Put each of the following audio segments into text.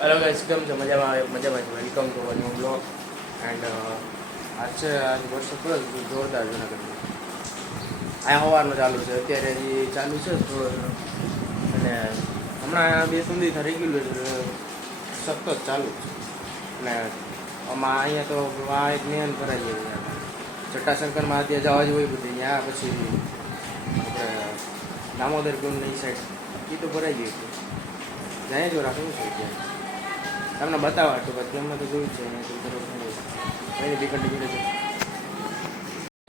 Hello guys કેમ છો? મજામાં આવે? મજામાં છે. Welcome to one new blog and આજ છે, આજ વરસાદ પડ્યો જોરદાર જુનાગઢમાં. અહીંયા સવારનો ચાલુ છે. અત્યારે હજી ચાલુ છે થોડો અને હમણાં બે સુધી થઈ ગયેલું છે સતત ચાલુ છે. અને આમાં અહીંયા તો આ એક મેન ભરાઈ ગયું જટાશંકરમાં અત્યારે જવા જેવું બધું. ત્યાં પછી, આપણે દામોદર કુંડની સાઈડ એ તો ભરાઈ ગયું છે. ત્યાં જો રાખવું છે ત્યાં તમને બતાવવા હતું, બાકી તેમાં તો જોયું છે એની ટિકિટ કન્ટિન્યુ છે.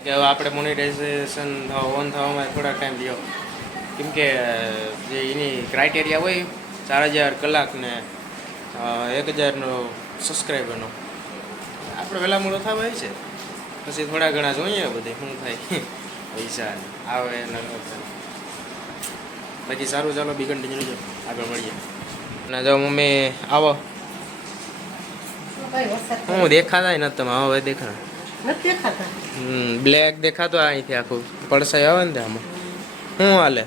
કે હવે આપણે મોનિટાઇઝેશન ઓન થવામાં થોડા ટાઈમ લ્યો. કેમ કે, જે એની ક્રાઇટેરિયા હોય, ચાર હજાર કલાક ને એક હજારનો સબસ્ક્રાઈબરનો આપણે વહેલા મૂળો થવા હોય છે. પછી થોડા ઘણા જોઈએ બધે, શું થાય. પૈસા આવે ને બાકી સારું, ચાલો બી કન્ટિન્યુ આગળ મળીએ અને જો મમ્મી, આવો. હું દેખાતા નથી તમે હવે દેખાતા. બ્લેક દેખાતો? અહીંથી આખું પડસાઈ આવે ને આમાં. શું હાલે?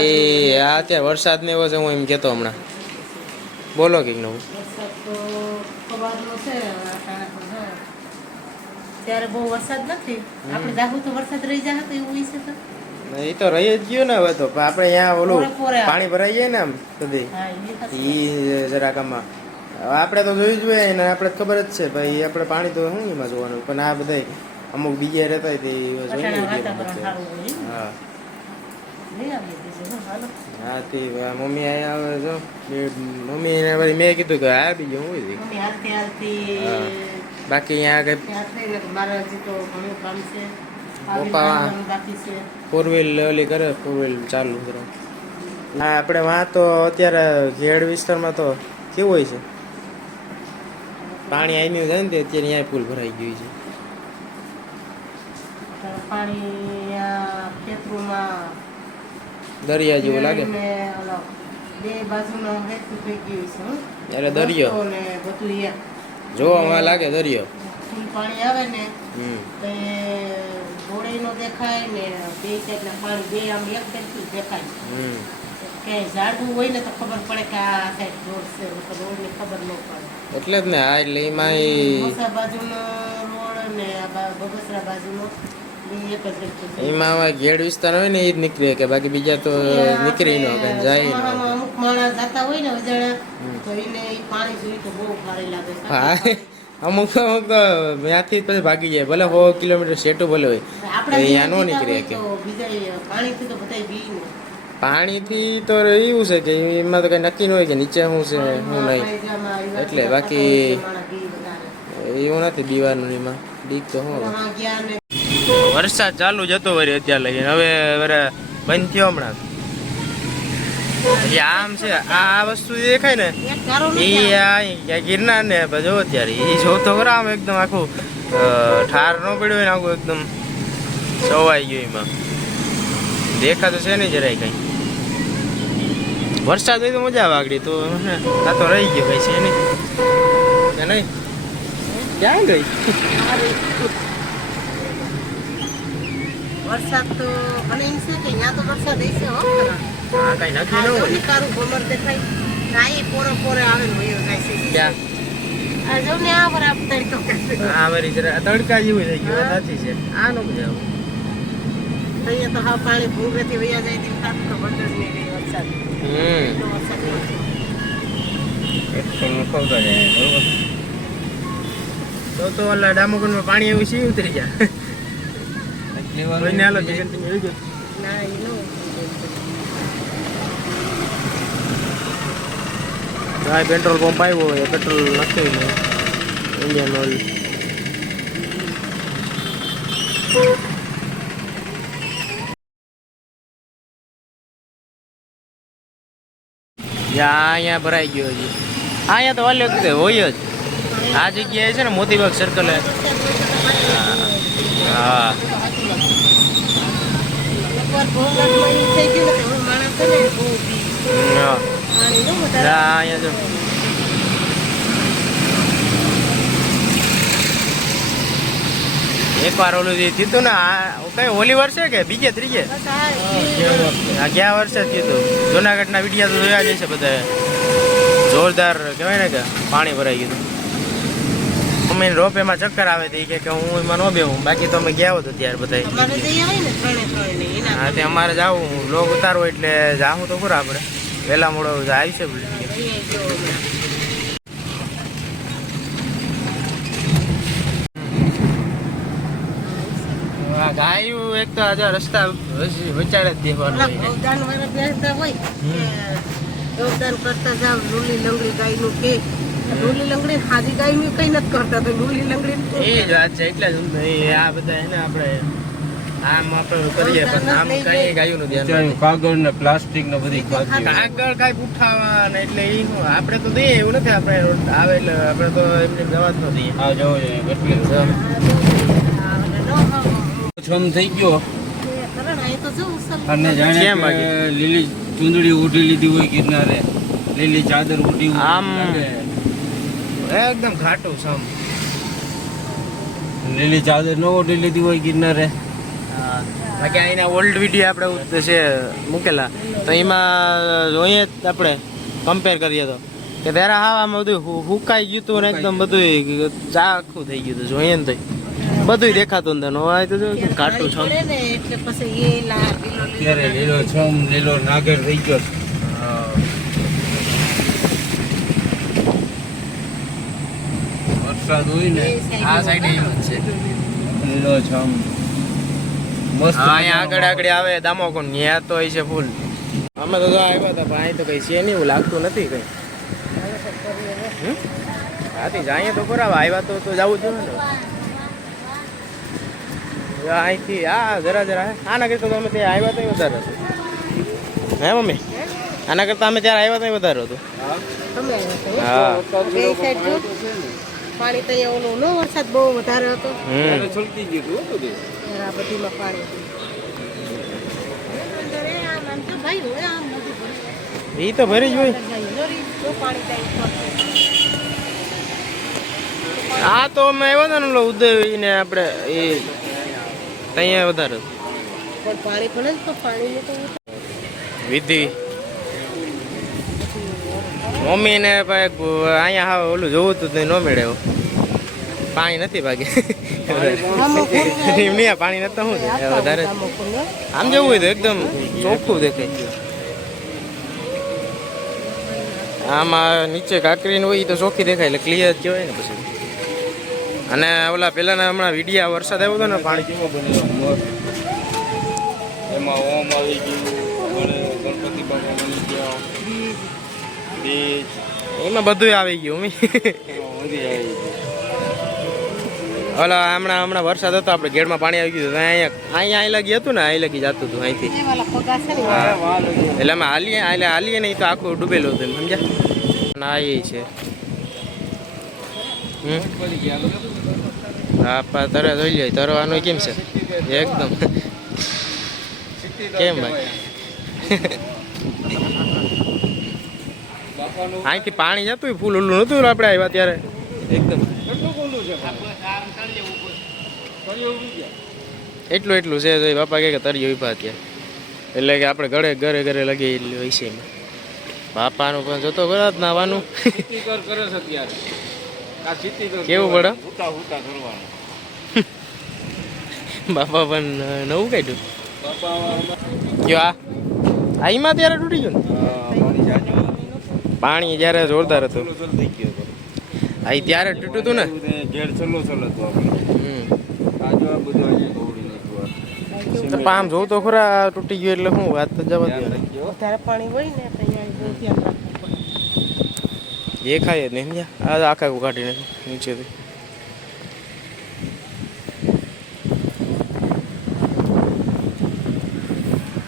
એ આ અત્યારે વરસાદ ને એવો છે હું એમ કહેતો હમણાં. બોલો કંઈક નવું. ત્યારે બહુ વરસાદ નથી. આપણે જાહુ તો વરસાદ રહી જાય તો એવું છે તો? એ તો રહી જ ગયો ને હવે તો. પણ આપણે અહીંયા ઓલું. પાણી ભરાઈ જાય ને આમ બધી. હા એ જરાક આમાં હવે આપણે તો જોઈ જોઈએ એને આપણે ખબર જ છે ભાઈ આપણે પાણી તો શું એમાં જોવાનું? પણ આ બધા અમુક બીજા રહેતા હોય તે. હા. હા તે મમ્મી અહીંયા આવે જો. મમ્મી એને વળી મેં કીધું કે આ બીજું હા. બાકી અહીંયા કઈ પપ્પા- ફોર વ્હીલ લેવલી કરે ફોર વ્હીલ ચાલુ કરે. ના આપણે વાં તો અત્યારે ઝેડ વિસ્તારમાં તો કેવું હોય છે? પાણી આવ્યું છે ને અત્યારે અહીંયા પુલ ભરાઈ ગયું છે. પાણી ખેતરોમાં દરિયા જેવું લાગે. બે બાજુનો હેતુ થઈ ગયું છે. એટલે દરિયો. ને બધું જોવામાં લાગે દરિયો. ફૂલ પાણી આવે ને તો એ ઘોડે નો દેખાય ને બે સાઈડના પાણી બે આમ એક દેખાય. કે ઝાડવું હોય ને તો ખબર પડે કે આ સાઈડ રોડ છે રોડની ખબર ન પડે એટલે જ ને આ એટલે એમાં મોસા બાજુનો રોડ ને આ બગસરા. એમાં ઘેડ વિસ્તાર હોય ને એ જ નીકળે કે બાકી બીજા તો નીકળી ન કે જાય અમુક માણસ જતા હોય ને અજાણ્યા તો એને પાણી જોઈ તો બહુ ભારે લાગે હા અમુક તો અમુક તો ત્યાંથી પછી ભાગી જાય ભલે સો કિલોમીટર સેટું ભલે હોય આપણે અહીંયા નો નીકળે કે. બીજા પાણીથી તો બધા. પાણીથી તો એવું છે કે એમાં તો કંઈ નક્કી ન હોય કે નીચે શું છે, શું નહીં. એટલે બાકી-. એવું નથી દીવાનું એમાં. દીક તો શું વરસાદ ચાલુ જતો વરી અત્યારે લગીને હવે વરે બંધ થયો હમણાં. આમ છે, આ વસ્તુ દેખાય ને, એ. આ ગિરનાર ને જો અત્યારે. એ જોતો ખરા આમ એકદમ આખું ઠાર ન પડ્યો હોય ને આખું એકદમ. સવાઈ ગયું એમાં. દેખાતું છે નહીં જરાય કઈ. વરસાદ હોય તો મજા આવે આગળ તો આ તો રહી ગયો ભાઈ છે નહીં નહીં? ક્યાં ગઈ? વરસાદ તો મને એમ છે કે અહીંયા તો વરસાદ હશે હો. હા કઈ નક્કી ન હોય. ભમર દેખાય. પોરે પોરે આવે ને વયો જાય છે. ક્યાં? આ જો ને આ તડકો. હા વરી જરા તડકા જેવું થઈ ગયું. સાચી છે. આ નો મજા આવે અહીંયા તો હા પાણી ભૂગેથી વયા જાય તેમ થાતું તો બંધ જ નહીં રહે વરસાદ તો તો ઓલા પાણી એવું છે ઉતરી ગયા? કોઈને હાલો કે continue આવી ગયો. ના એ નો પેટ્રોલ પંપ આવ્યો પેટ્રોલ નથી ને ઇન્ડિયન ઓઇલ અહીંયા ભરાઈ ગયો હજી. અહીંયા તો વાલ્યો કીધું હોય જ. આ જગ્યાએ છે ને મોતીબાગ સર્કલ હા. અહીંયા ભોંગાટમાં એવું થઈ ગયું ને કે હવે માણસ છે ને બહુ બી હા. પાણી નો વધારે જા અહીંયા જો એકવાર ઓલું જે થયું હતું ને આ કઈ હોલી વર્ષે કે બીજે ત્રીજે? આ ગયા વર્ષે થયું હતું જુનાગઢના વિડીયા તો જોયા જાય છે બધા જોરદાર કહેવાય ને કે પાણી ભરાઈ ગયું અમે રોપેમાં ચક્કર આવે તી કે હું એમાં ન બેહું બાકી તો અમે ગયા હતો ત્યારે બધા હા તે અમારે જાવું લોગ ઉતારવો એટલે જાવું તો ખરા આપણે વહેલા મોડો આવી. છે બોલી અહીંયા જો હમણાં. આ ગાયું એક તો આજે રસ્તા વચ- વચાડે જ દેવાનું હોય બેસતા હોય કરતા જાવ લૂલી લંગડી ગાયનું કે. લૂલી લંગડી હાજી ગાયનું કઈ નથી કરતા તો લૂલી લંગડી એ જ વાત છે એટલે જ આ બધા હે આપણે આમ આપણે કરીએ પણ આમ કઈ ગાયું નું ધ્યાન કાગળ ને પ્લાસ્ટિક ને બધી કાગળ કાંઈ ઉઠાવવા ને એટલે ઈ આપણે તો દઈએ એવું નથી આપણે આવે એટલે આપણે તો એમને દવા જ નથી જોવો છમ થઈ ગયો. અને જાણે? લીલી ચૂંદડી ઉઠી લીધી હોય ગિરનારે. લીલી ચાદર ઉઠી આમ. એકદમ ઘાટું સમ લીલી ચાદર ન ઉઠી લીધી હોય ગિરનારે. બાકી અહીંના ઓલ્ડ વીડિયો આપણે છે મૂકેલા. તો એમાં જોઈએ આપણે કમ્પેર કરીએ તો. કે ત્યારે હા આમાં બધું હુકાઈ ગયું હતું ને એકદમ બધું ચાખું થઈ ગયું હતું જોઈએ ને તો બધું દેખાતું ને હવે તો જો ઘાટું છમ એટલે પછી એ લીલો ત્યારે લીલો છમ લીલો નાગર થઈ ગયો વરસાદ હોય ને આ સાઈડ એમ જ છે. લીલો છમ. મસ્ત હા અહીંયા આગળ આગળ આવે દામોકોણ ત્યાં તો હોય છે ફૂલ. અમે તો આવ્યા હતા પણ અહીં તો કઈ છે નહીં એવું લાગતું નથી કઈ? હાથી અહીંયા તો બરાબર આવ્યા તો તો જવું જોઈએ ને. અહીંથી આ જરા જરા આના કરતા તો અમે ત્યાં આવ્યા તો વધારે હતું. હે મમ્મી? આના કરતા અમે ત્યારે આવ્યા તો વધારે હતું. પાણી તો વરસાદ બહુ વધારે હતો. છલકી ગયું હતું બધીમાં પાણી એ તો ભરી. એ તો ભરી જ હોય. આ તો અમે આવ્યા હતા ને ઓલો ઉદય ને આપણે એ ત્યાં વધારે. પણ તો વિધિ. મમ્મી ને અહીંયા ઓલું જોવું તું ન મેળવ્યો પાણી નથી ભાગે. એમની પાણી નથી શું વધારે આમ જેવું હોય તો એકદમ ચોખ્ખું દેખાય. આમાં નીચે કાકરીને હોય તો ચોખ્ખી દેખાય એટલે ક્લિયર જ કહેવાય ને પછી. અને ઓલા પેલાના હમણાં વિડિયા વરસાદ આવ્યો હતો ને પાણી કેવો બન્યો? એમાં ઓમ આવી ગયું. ગણપતિ બાપા બની ગયા. એમાં બધું આવી ગયું ઓલા હમણાં હમણાં વરસાદ હતો આપણે ગેડમાં પાણી આવી ગયું હતું અહીંયા અહીંયા અહીં લગી હતું ને અહીં લગી જતું હતું અહીંથી. એટલે અમે હાલીએ એટલે હાલીએ નહીં તો આખું ડૂબેલું હતું સમજ્યા? ના એ છે. હા તરે જોઈ લે, તરવાનું કેમ છે? એકદમ. કેમ ભાઈ? અહીંથી પાણી જતું ફૂલ ઉલ્લું નતું આપણે આવ્યા ત્યારે. એકદમ. એટલું એટલું છે તો બાપા કે તરી ઊભા ત્યાં એટલે કે આપણે ઘરે ઘરે ઘરે લગી એટલું હશે બાપાનું પણ જોતો ખરા નાવાનું. કર છે કર કેવું પડે? બાપા પણ નવું કાઢ્યું? કયો આ. આ ત્યારે તૂટી ગયું ને? પાણી જ્યારે જોરદાર હતું. ચલો થઈ ગયો હતો. આ ત્યારે તૂટ્યું હતું ને? ઘેર ચલો ચલો હતું પામ જોઉં તો ખરા તૂટી ગયું એટલે શું વાત તો જવા દે વધારે પાણી હોય ને તો અહીંયા બહુ ધ્યાન રાખવું પડે દેખાય જ નહીં સમજ્યા આ આખા કાઢીને નીચેથી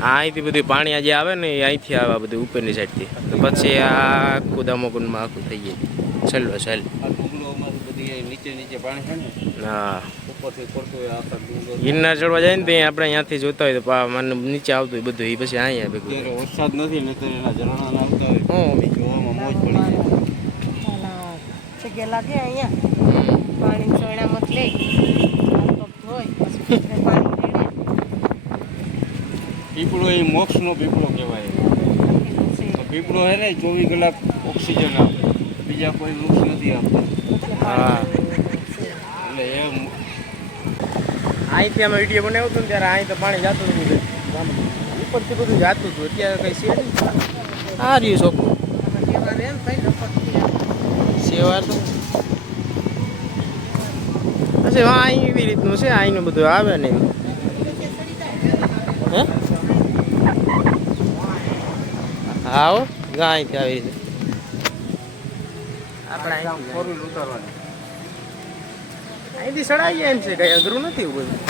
આ અહીંથી બધું પાણી આજે આવે ને એ અહીંથી આવે આ બધું ઉપરની સાઈડથી તો પછી આ આખું દામોકુંડમાં આખું થઈ જાય છેલ્લો છેલ્લ આ ડુંગળોમાં બધી અહીં નીચે નીચે પાણી છે ને હા। ઉપરથી પડતું હોય આખા ડુંગર ગિરનાર ચડવા જાય ને ત્યાં આપણે અહીંયાથી જોતા હોય તો પા મને નીચે આવતું હોય બધું એ પછી અહીંયા ભેગું અત્યારે વરસાદ નથી ને તો એના ઝરણા આવતા હોય. હું મમ્મી જોવામાં મોજ પડી જાય. જગ્યા લાગે અહીંયા. પાણી ચોયણા મત લે. પગ. પીપળો એ મોક્ષનો પીપળો કહેવાય. પીપળો હે ને ચોવીસ કલાક ઓક્સિજન આપે. બીજા કોઈ વૃક્ષ નથી આપતા. હા. એટલે એમ અહીંથી અમે વીડિયો બનાવ્યો હતો ને ત્યારે અહીં તો પાણી જતું હતું ઉપરથી બધું જાતું હતું. અત્યારે કઈ છે નહીં. આ રહ્યું છોકરું આમાં જેવા રહે ને ભાઈ લોકો સેવાર તો પછી હા અહીં એવી રીતનું છે અહીંનું બધું આવે ને હે? આવો હો ગા આવી રીતે આપણે અહીં ફોર વ્હીલ ઉતારવાની. અહીંથી સડાઈ જાય એમ છે કઈ અઘરું નથી એવું બધું.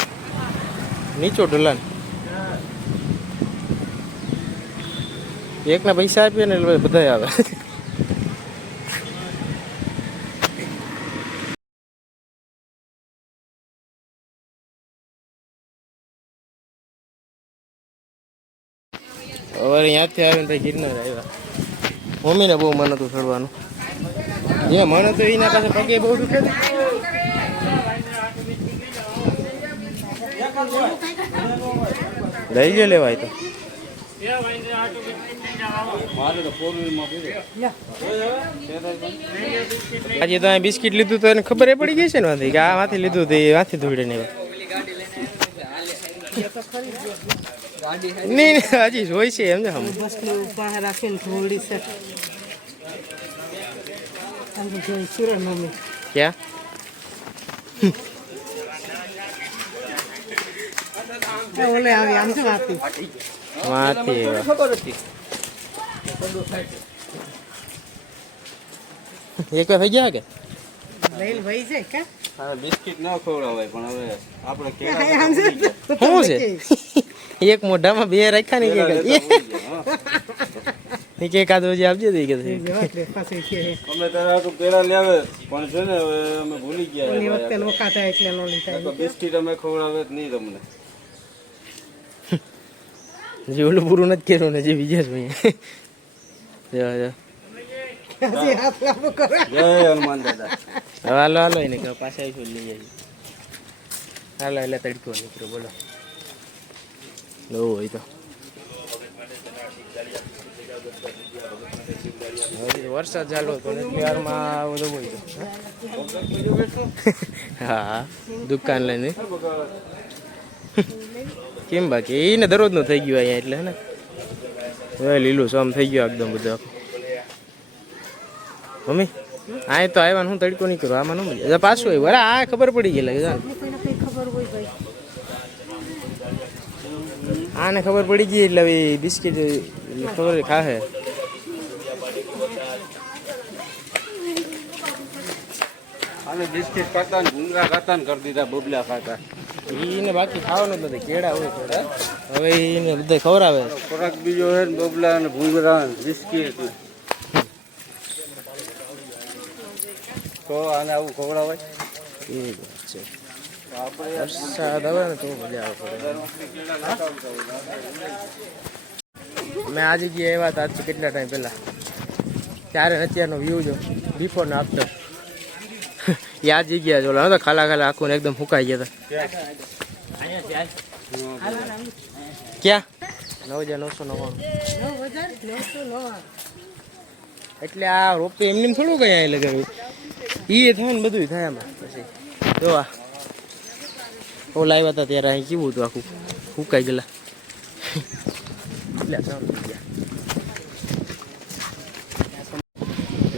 નીચો ઢલાન એકના પૈસા આપીએ ને એટલે બધા આવે. હવે અહીંયાથી આવીને પછી ગિરનાર આવ્યા. મમ્મીને બહુ મન હતું ચડવાનું. જે મન હતું એના પાસે પગે બહુ દુખે લઈ ગયો લેવાય તો. આજે તો બિસ્કિટ લીધું તો એને ખબર એ પડી ગઈ છે ને કે આ માંથી લીધું તો માંથી ધોઈને નહીં હજી જોઈ છે એમ ને હમ બહાર રાખીને ધોળી છે. ક્યાં? ઓલે આવી આમ માંથી એક વાર થઈ ગયા કે? લઈને જાય કે? હવે બિસ્કિટ ન ખવડાવાય પણ હવે આપણે આમ કેળા શું? શું છે? એક મોઢામાં બે રાખ્યા ને કે એ કે એકાદ વજે આપજે તો એ કે એ જો એટલે ફસાઈ છે અમે તારા હાટુ કેળા લેવે પણ છે ને હવે અમે ભૂલી ગયા ઓલી છે વખતે નોકા થાય એટલે નો લીધા તો બિસ્કિટ અમે ખવડાવે જ નહીં તમને. જે ઓલું પૂરું નથી કર્યું ને જે બીજા છે અહીંયા જો જો. હજી હાથ લાંબો કરે. જય હનુમાન દાદા. હવે હાલો હાલો, એને કે પાસે આવીશું, લઈ જઈએ હાલો એટલે તડકો નીકળ્યો, બોલો. લો હોય તો. વરસાદ ચાલુ હતો બધું હોય તો હા દુકાન લઈને. કેમ બાકી? એને દરરોજનું થઈ ગયું અહીંયા એટલે ને? હવે લીલું સમ થઈ ગયું એકદમ બધું મમ્મી? આ તો આવ્યા હું તડકો નહીં કરું આમાં ન પાછું આવ્યું. અરે આ ખબર પડી ગઈ લાગે આને ખબર પડી ગઈ એટલે હવે બિસ્કિટ ખબર અને બિસ્કિટ ખાતા ને ભૂંગળા ખાતા ને કરી દીધા બબલા ખાતા. એને બાકી ખાવાનું નથી કેળા હોય થોડા. હવે એને બધા ખવડાવે. ખોરાક બીજો ને બબલા ને ભૂંગળા બિસ્કિટ તો આને આવું ખવડાવાય? એ છે. ને તો મજા આવે મેં અમે આ જગ્યાએ આવ્યા હતા, આજથી કેટલા ટાઈમ પહેલાં? ત્યારે અત્યારનો વ્યૂ જો બિફોર ને આફ્ટર યાદ જઈ ગયા જો તો ખાલા ખાલા આખું એકદમ ફૂકાઈ ગયા હતા. ક્યાં? નવ હજાર નવસો નવ્વાણું. એટલે આ રોપે એમને થોડું કઈ લગાવ્યું? એ થાય ને બધું થાય આમાં. પછી જોવા. ઓલા આવ્યા હતા ત્યારે અહીં કેવું હતું આખું? ફૂંકાઈ ગયેલા.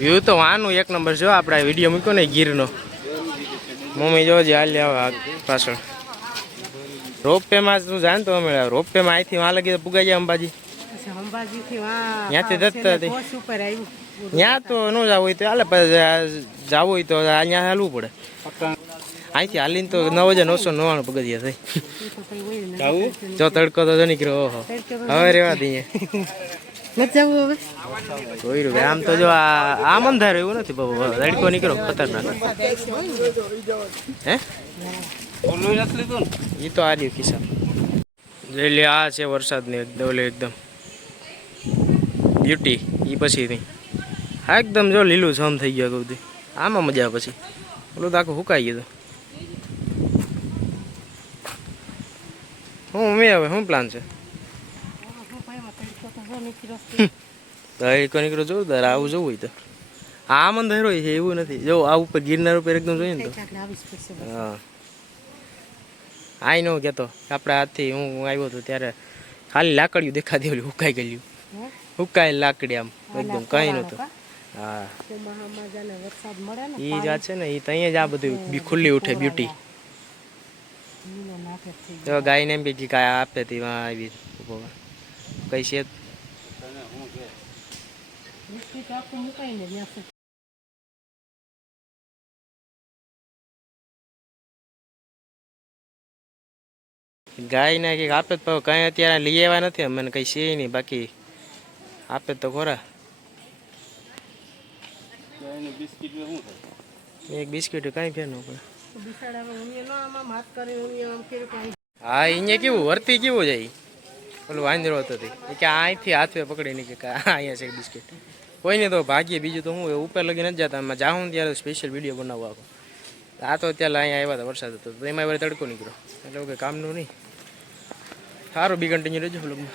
વ્યૂ તો વાનું એક નંબર જો આપણે વીડિયો મૂક્યો ને ગીરનો. મમ્મી જોજે હાલ આવે પાછળ. રોપવેમાં તું જાણતો અમે રોપવેમાં અહીંથી વાં લગી તો પુગાઈ જાય અંબાજી. અંબાજી થી વાં ત્યાંથી જતા હતી. ઉપર આવ્યું. ત્યાં તો ન જવું હોય તો હાલે પછી જવું હોય તો અહીંયા હાલવું પડે. અહીંથી હાલીને તો નવ હજાર નવસો નવ્વાણું પગથિયા થાય જો તડકો તો જો નીકળ્યો ઓહો. હવે રેવા દઈએ. જોઈ આમ તો જો આ આમ અંધારું એવું નથી બાબુ તડકો નીકળ્યો ખતરનાક. હે? એ તો આ રહ્યું કિસ્સા આ છે વરસાદની એકદમ. એકદમ બ્યુટી એ પછીની આ એકદમ જો લીલું છમ થઈ ગયું બધું. આમાં મજા પછી. ઓલું તો આખું હુકાઈ ગયું હું શું મેં હવે શું પ્લાન છે? તડકો નીકળો જોરદાર આવું જવું હોય તો. આ મંદિર હોય છે એવું નથી. જો આ ઉપર ગિરનાર ઉપર એકદમ જોઈએ ને તો. હા. આઈ નો કહેતો આપણે હાથથી હું આવ્યો હતો ત્યારે ખાલી લાકડીયું દેખાતી ઓલી હુકાઈ ગયેલું. હુકાયેલ લાકડી આમ. એકદમ કઈ નહોતું. હા. વરસાદ મળે ને એ જ છે ને તો જ આ બધું ખુલ્લી ઉઠે બ્યુટી તો ગાયને એમ બી ગાય આપે તી આવી કઈ છે? ગાય ને કંઈક આપે તો કઈ અત્યારે લઈ આવ્યા નથી મને કઈ છે નહીં બાકી આપે તો ખોરા એને બિસ્કિટ ને શું થાય એક બિસ્કિટ કઈ ફેર ન પડે બિસાડામાં ઊંઘી ન આમાં હાથ કરી ઊંઘી આમ કર્યું કાંઈ હા અહીંયા કેવું વર્તી કેવું જાય પેલું વાંદરો હતો તે એ કે અહીંથી હાથે પકડીને કે કા અહીંયા છે બિસ્કિટ કોઈને તો ભાગ્ય બીજું તો હું ઉપર લગી નથી જતા એમાં જાઉં ત્યારે સ્પેશિયલ વીડિયો બનાવવા આખો આ તો અત્યારે અહીંયા આવ્યા હતા વરસાદ હતો તો એમાં વાર તડકો નીકળ્યો એટલે એવું કંઈ કામનું નહીં સારું બી કન્ટિન્યુ રહેજો બ્લોગમાં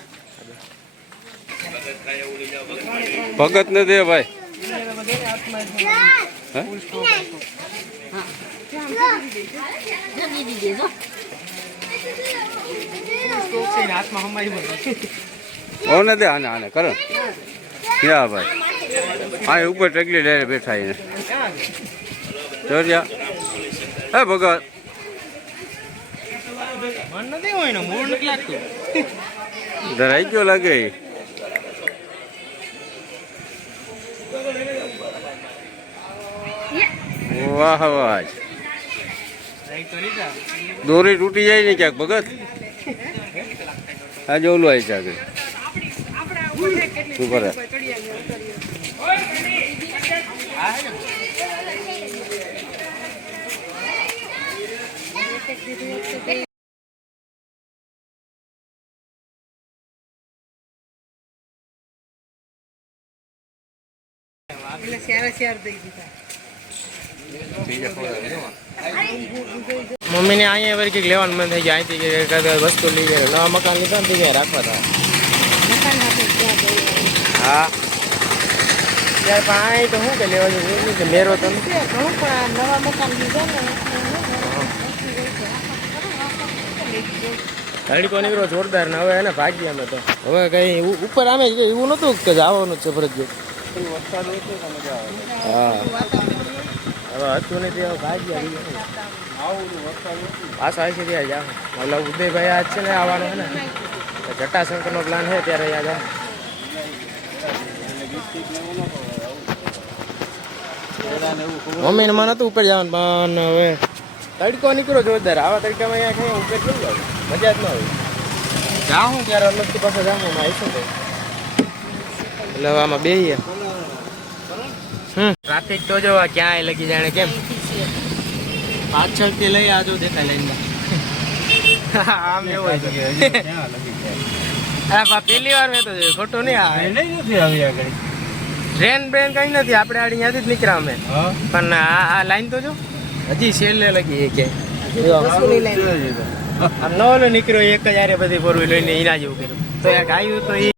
ભગત ને દે ભાઈ હાથમાં હમારી બધું ઓને દે આને આને કરો યા ભાઈ આ ઉપર ટકલી લઈને બેઠા એને ચોર્યા હે ભગત મન નથી હોય ને મૂળ નથી લાગતું ધરાઈ ગયો લાગે વાહ વાહ. દોરી તૂટી જાય ને ક્યાંક, ભગત? આ જોલું આવી છે આગળ. કરે? એટલે સ્યાર દઈ દીધા મમ્મીને અહીંયા વળી કંઈક લેવાનું મન થઈ ગયા અહીંથી વસ્તુ લઈ ગયા નવા મકાન લીધા ને તે રાખવા હતા ત્યાં હા. ત્યારે પણ અહીં તો શું કે લેવા જેવું? કે મેરો તમે? નવા મકાન લીધા ને જોરદાર ને હવે એને ભાગી અમે તો. હવે કઈ ઉપર આમે એવું નહોતું કે જવાનું છે ફરજિયાત. હા હવે હતું તે હવે ત્યાં જાઓ મતલબ ઉદયભાઈ આજ છે ને આવવાનો છે ને. જટાશંકરનો પ્લાન છે ત્યારે અહીંયા જાઓ મમ્મીને મને હતું ઉપર જવાનું, પણ હવે તડકો નીકળો જોરદાર. આવા તડકામાં અહીંયા ખાઈ ઉપર કેવું આવે મજા જ ન આવે જાઉં ત્યારે અલગથી પાછા જાઉં આવીશું એટલે આમાં બેહીએ. હમ ટ્રાફિક તો જો ક્યાંય લગી જાણે કેમ? પાછળથી લઈ આજો દેખાય લાઈનમાં આમ એવું હા બા પહેલી વાર મેં તો જોયું ખોટું નહીં આવે ટ્રેન બ્રેન કઈ નથી આપણે આડી ત્યાંથી જ નીકળ્યા અમે. પણ આ આ લાઈન તો જો. હજી છેલ્લે લગી કે. આમ નવો નીકળ્યો એક જ આરે બધી ફોર વ્હીલ લઈને એના જેવું કર્યું. તો એક આવ્યું તો એ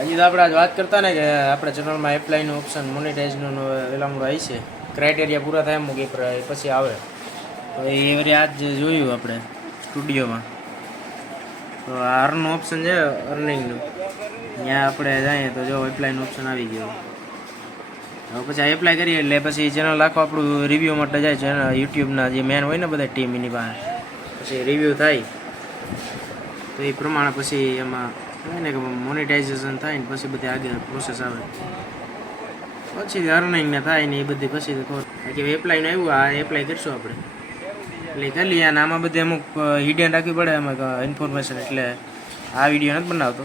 હજી તો આપણે આજ વાત કરતા ને કે આપણે ચેનલમાં એપ્લાયનું ઓપ્શન મોનિટાઇઝનું વેલામણું આવી છે. ક્રાઇટેરિયા પૂરા થાય મૂકી પછી આવે. તો એ વળી આજ જોયું આપણે સ્ટુડિયોમાં. તો આ અર્નનું ઓપ્શન છે અર્નિંગનું ત્યાં આપણે જઈએ તો જો એપ્લાયનું ઓપ્શન આવી ગયું. હવે પછી એપ્લાય કરીએ એટલે પછી ચેનલ આખો આપણું રિવ્યૂ માટે જાય ચેનલ યુટ્યુબના જે મેન હોય ને બધા ટીમ એની પાસે. પછી રિવ્યૂ થાય. તો એ પ્રમાણે પછી એમાં હોય ને, કે મોનિટાઇઝેશન થાય ને પછી બધી આગળ પ્રોસેસ આવે. પછી અર્નિંગ ને થાય ને એ બધી પછી બાકી એપ્લાયનું આવ્યું, આ એપ્લાય કરશું આપણે. એટલે કરી લઈએ અને આમાં બધી અમુક હિડન રાખવી પડે અમુક ઇન્ફોર્મેશન એટલે આ વીડિયો નથી બનાવતો.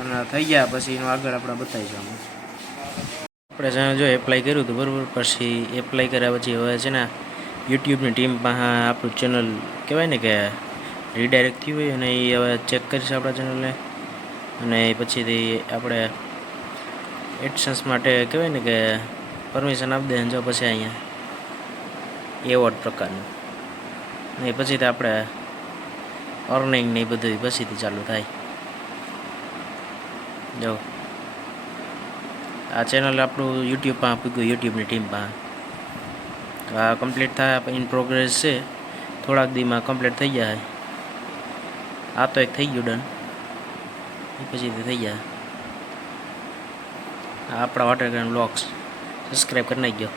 અને થઈ ગયા પછી એનું આગળ આપણે બતાવીશું આમાં. આપણે જો એપ્લાય કર્યું હતું, બરાબર, પછી એપ્લાય કર્યા પછી હવે છે ને યુટ્યુબની ટીમ પાસે આપણું ચેનલ કહેવાય ને કે રીડાયરેક્ટ થયું હોય અને એ હવે ચેક કરીશું આપણા ચેનલને અને પછીથી આપણે એડસન્સ માટે કહેવાય ને કે પરમિશન આપી દે જો પછી અહીંયા એવોર્ડ પ્રકારનું. ને પછી પછીથી આપણે અર્નિંગ ને એ બધું પછીથી ચાલુ થાય. જો. આ ચેનલ આપણું યુટ્યુબમાં આપી ગયું યુટ્યુબની ટીમમાં આ કમ્પ્લીટ થાય ઇન પ્રોગ્રેસ છે. થોડાક દીમાં કમ્પ્લીટ થઈ જાય. આ તો એક થઈ ગયું ડન એ તે થઈ જાય આપણા વોટર ગ્રાઉન્ડ બ્લોગ્સ સબસ્ક્રાઈબ કરી નાખજો.